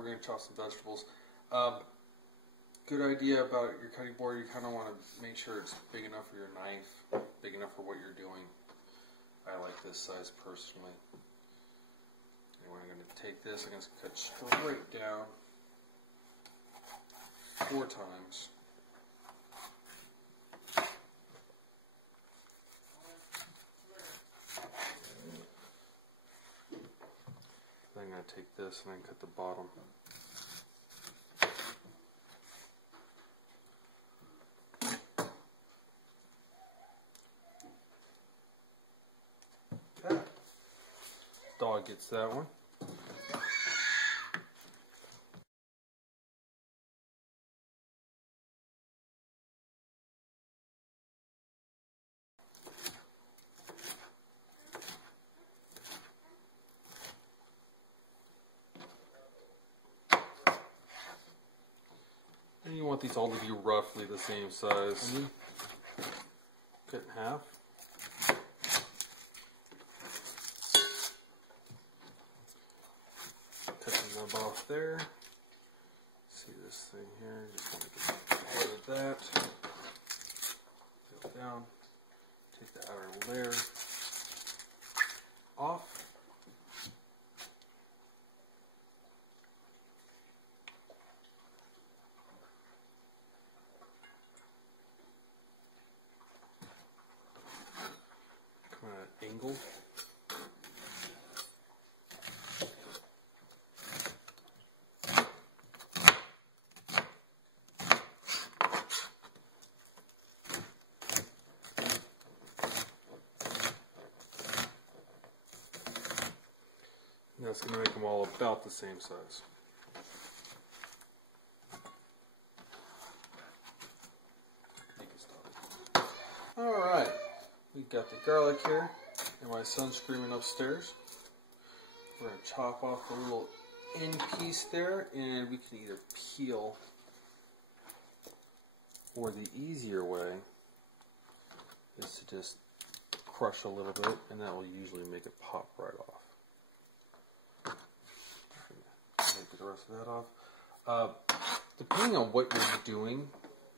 we're going to chop some vegetables. Good idea about your cutting board. You kind of want to make sure it's big enough for your knife, big enough for what you're doing. I like this size personally. Anyway, I'm going to take this, I'm going to cut straight down 4 times. Then I'm going to take this and then cut the bottom. Dog gets that one. And you want these all to be roughly the same size. Cut in half. Off there. See this thing here, just want to get rid of that. Go down, take the outer layer off. Come at an angle. That's going to make them all about the same size. Alright, we got the garlic here, and my son's screaming upstairs. We're going to chop off the little end piece there, and we can either peel, or the easier way is to just crush a little bit, and that will usually make it pop right off. Take the rest of that off. Depending on what you're doing,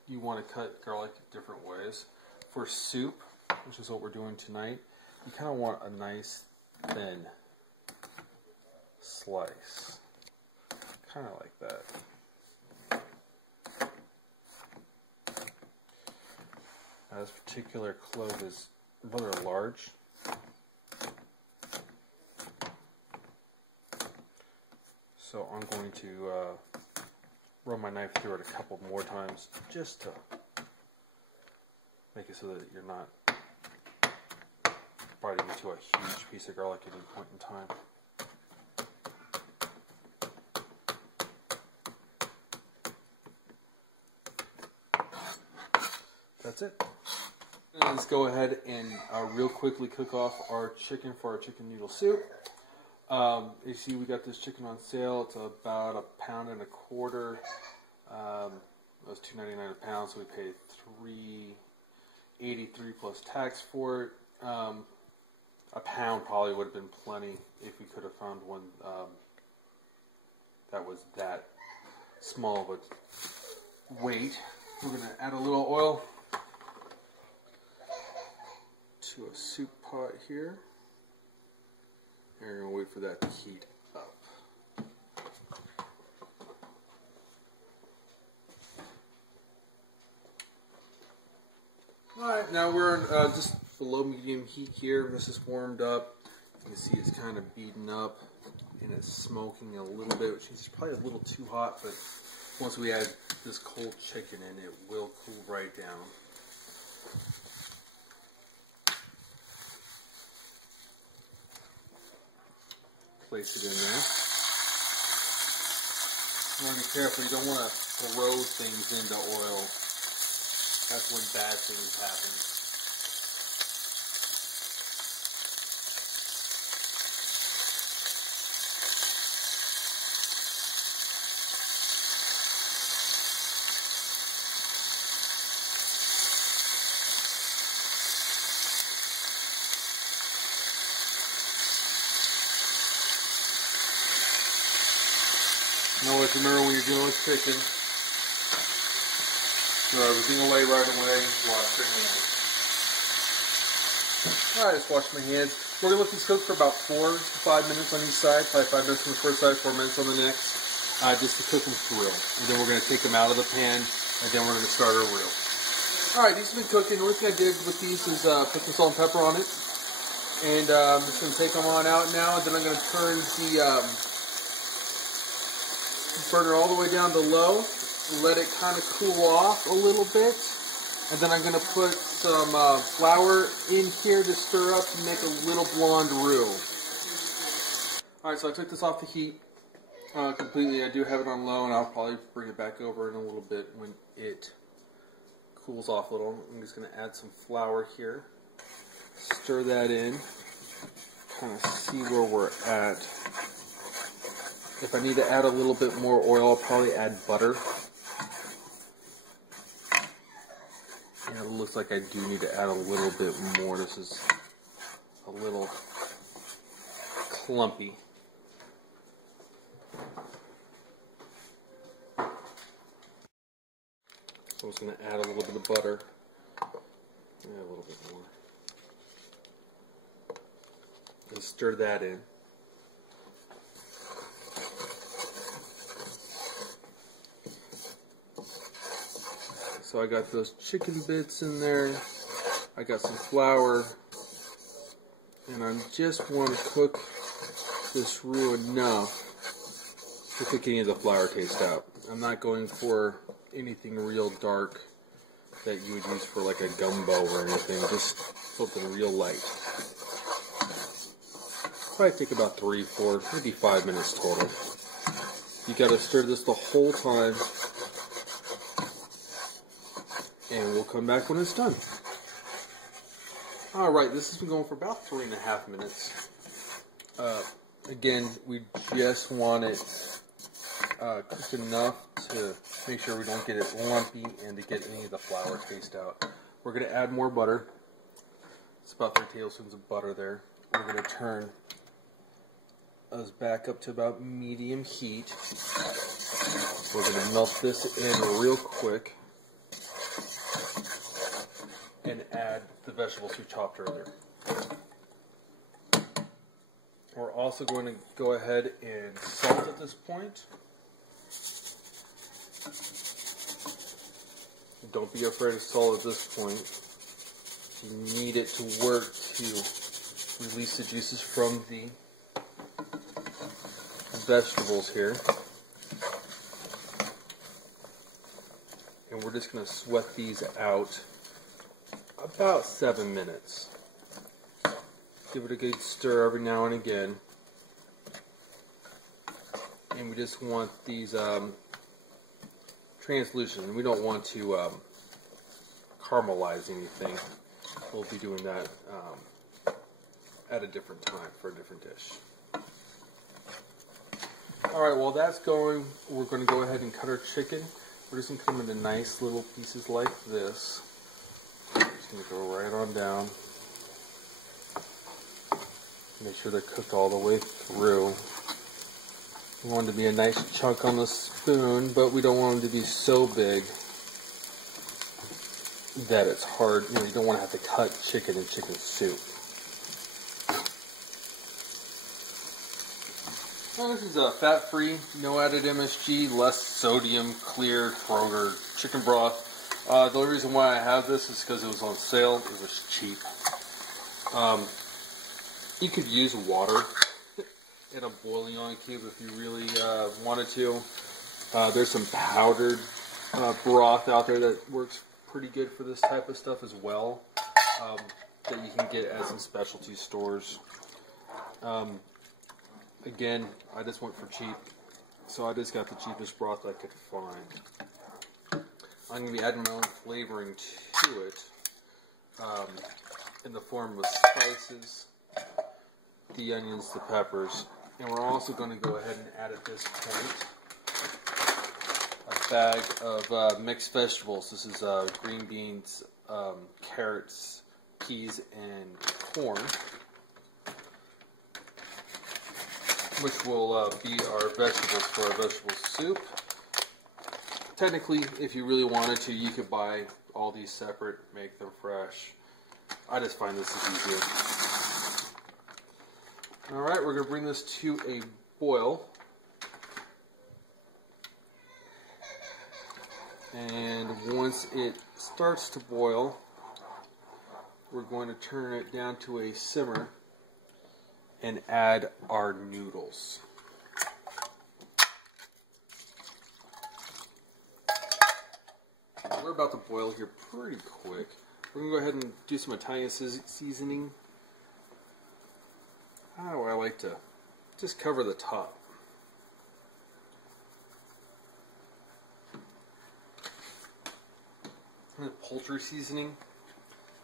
you want to cut garlic different ways. For soup, which is what we're doing tonight, you kind of want a nice thin slice. Kind of like that. Now, this particular clove is rather large. So I'm going to run my knife through it a couple more times just to make it so that you're not biting into a huge piece of garlic at any point in time. That's it. Let's go ahead and real quickly cook off our chicken for our chicken noodle soup. You see we got this chicken on sale. It's about £1.25 pounds. It was $2.99 a pound, so we paid $3.83 plus tax for it. A pound probably would have been plenty if we could have found one that was that small of a weight. We're going to add a little oil to a soup pot here. And we're going to wait for that to heat up. Alright, now we're on just below medium heat here. This is warmed up. You can see it's kind of beaten up and it's smoking a little bit, which means it's probably a little too hot, but once we add this cold chicken in, it will cool right down. Place it in there. You want to be careful, you don't want to throw things into oil. That's when bad things happen. And always remember when you're dealing with chicken, throw everything away right away. Wash your hands. Alright, just wash my hands. We're going to let these cook for about 4 to 5 minutes on each side. Probably 5 minutes on the first side, 4 minutes on the next. Just to cook them through. And then we're going to take them out of the pan, and then we're going to start our reel. Alright, these have been cooking. The only thing I did with these is put some salt and pepper on it. And I'm just going to take them on out now. And then I'm going to turn the burner all the way down to low. Let it kind of cool off a little bit. And then I'm going to put some flour in here to stir up and make a little blonde roux. Alright, so I took this off the heat completely. I do have it on low, and I'll probably bring it back over in a little bit when it cools off a little. I'm just going to add some flour here. Stir that in. Kind of see where we're at. If I need to add a little bit more oil, I'll probably add butter. And it looks like I do need to add a little bit more. This is a little clumpy. So I'm just going to add a little bit of butter. Add a little bit more. And stir that in. So I got those chicken bits in there. I got some flour. And I just want to cook this roux enough to cook any of the flour taste out. I'm not going for anything real dark that you would use for like a gumbo or anything. Just something real light. Probably take about 3, 4, maybe 5 minutes total. You got to stir this the whole time, and we'll come back when it's done. Alright, this has been going for about 3.5 minutes. Again, we just want it cooked enough to make sure we don't get it lumpy and to get any of the flour taste out. We're going to add more butter. It's about 3 tablespoons of butter there. We're going to turn us back up to about medium heat. We're going to melt this in real quick and add the vegetables we chopped earlier. We're also going to go ahead and salt at this point. Don't be afraid of salt at this point. You need it to work to release the juices from the vegetables here. And we're just going to sweat these out about 7 minutes. Give it a good stir every now and again. And we just want these translucent. We don't want to caramelize anything. We'll be doing that at a different time for a different dish. Alright, while that's going, we're going to go ahead and cut our chicken. We're just going to cut them into nice little pieces like this. Just going to go right on down. Make sure they're cooked all the way through. We want them to be a nice chunk on the spoon, but we don't want them to be so big that it's hard. You know, you don't want to have to cut chicken in chicken soup. Well, this is fat-free, no added MSG, less sodium, clear Kroger chicken broth. The only reason why I have this is because it was on sale. It was cheap. You could use water in a bouillon cube if you really wanted to. There's some powdered broth out there that works pretty good for this type of stuff as well, that you can get at some specialty stores. Again, I just went for cheap, so I just got the cheapest broth I could find. I'm going to be adding my own flavoring to it in the form of spices, the onions, the peppers, and we're also going to go ahead and add at this point a bag of mixed vegetables. This is green beans, carrots, peas, and corn. which will be our vegetables for our vegetable soup. Technically, if you really wanted to, you could buy all these separate, make them fresh. I just find this is easier. Alright, we're going to bring this to a boil. And once it starts to boil, we're going to turn it down to a simmer and add our noodles. We're about to boil here pretty quick. We're going to go ahead and do some Italian seasoning. Where I like to just cover the top. And the poultry seasoning.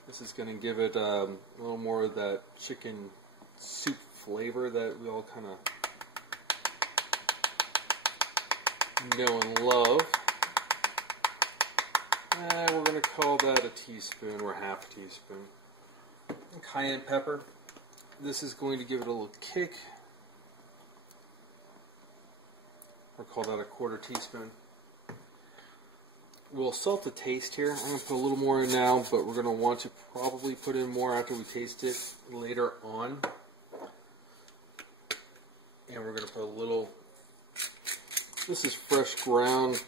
This is going to give it a little more of that chicken soup flavor that we all kind of know and love. And we're going to call that a teaspoon or half a teaspoon. And cayenne pepper. This is going to give it a little kick. We'll call that a quarter teaspoon. We'll salt the taste here. I'm going to put a little more in now, but we're going to want to probably put in more after we taste it later on. And we're going to put a little, this is fresh ground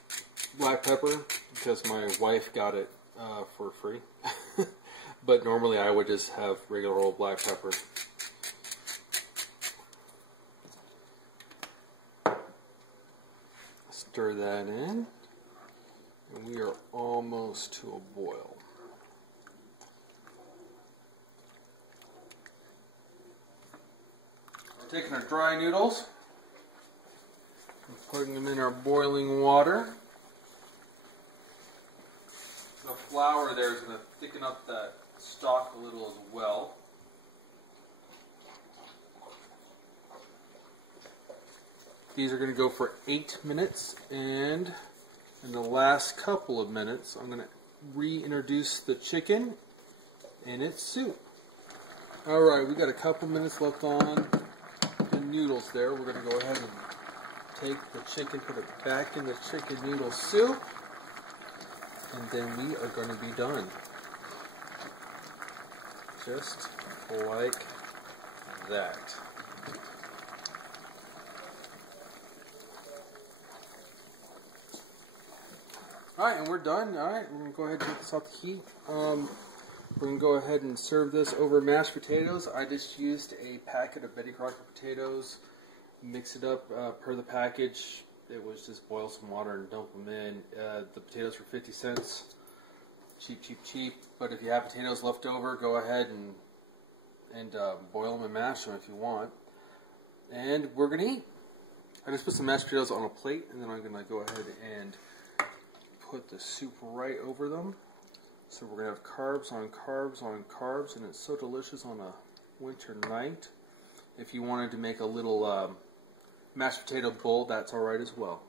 black pepper because my wife got it for free. But normally I would just have regular old black pepper. Stir that in. And we are almost to a boil. We're taking our dry noodles and putting them in our boiling water. The flour there is going to thicken up that stock a little as well. These are going to go for 8 minutes, and in the last couple of minutes I'm going to reintroduce the chicken and its soup. Alright, we got a couple minutes left on the noodles there. We're going to go ahead and take the chicken, put it back in the chicken noodle soup, and then we are going to be done. Just like that. Alright, and we're done. Alright, we're going to go ahead and take this off the heat. We're going to go ahead and serve this over mashed potatoes. I just used a packet of Betty Crocker potatoes, mix it up per the package. It was just boil some water and dump them in. The potatoes were 50 cents. Cheap, cheap, cheap. But if you have potatoes left over, go ahead and boil them and mash them if you want. And we're going to eat. I just put some mashed potatoes on a plate, and then I'm going to go ahead and put the soup right over them. So we're going to have carbs on carbs on carbs, and it's so delicious on a winter night. If you wanted to make a little mashed potato bowl, that's alright as well.